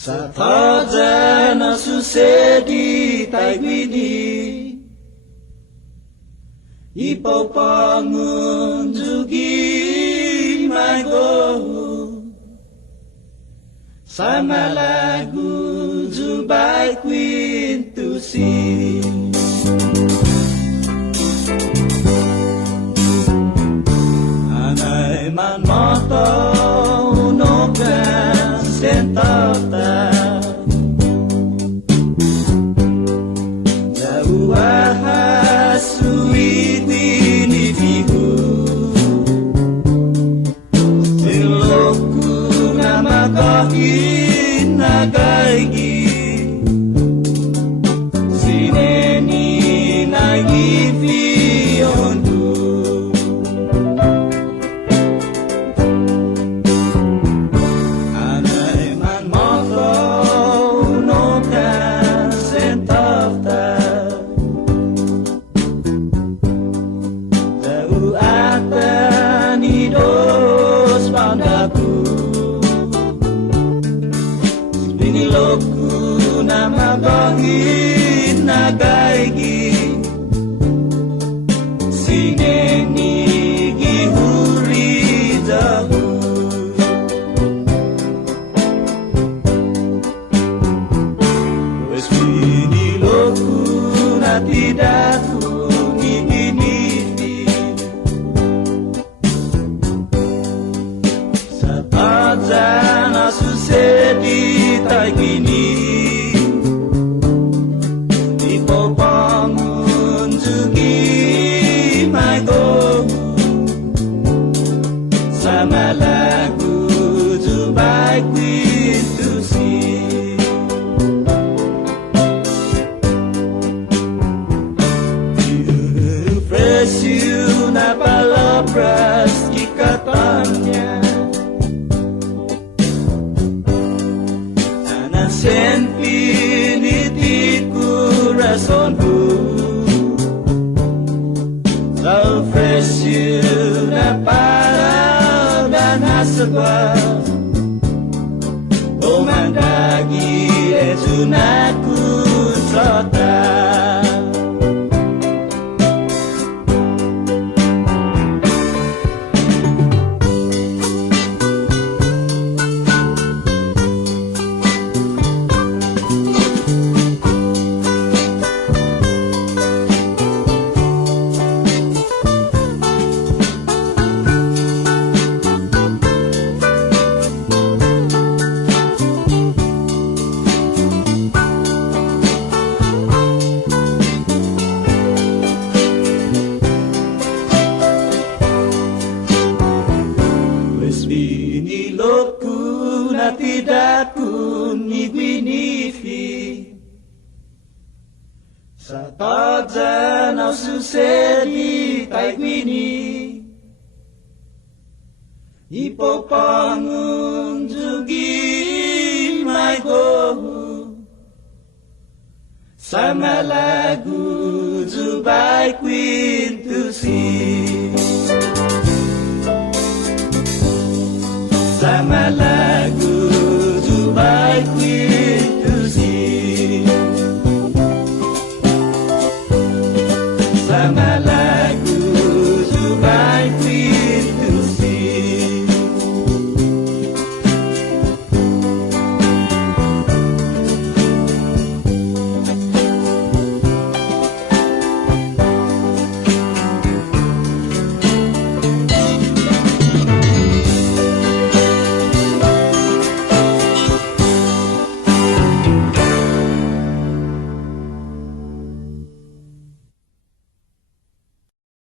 Satajana susedi taigwini Ipau pangunjugi maigohu Sama lagu jubai quintusi Anai man moto unokan sentata Jauh ahasui wini figu Siloku nama kahin nagaigi Sineni nagi fiondu Anai man moto unokan sentata Jauh atani dos pandaku Loku nama kahin nagaigi Sineni gihuri jahu Wes bini loku na tidakku ngibinifi Satajana susedi taigini Ipau pangunjugi maigohu Sama lagu jubai quintusi Presiu na palabras ikatannya Senfiniti corazonku Ofrecio na para dan hasba Omandagi ezunaku trota Bini loku na tidakku niguinifi Satajana susedi taigwini Ipau pangunjugi maigohu Sama lagu jubai quintusi Sama lagu jubai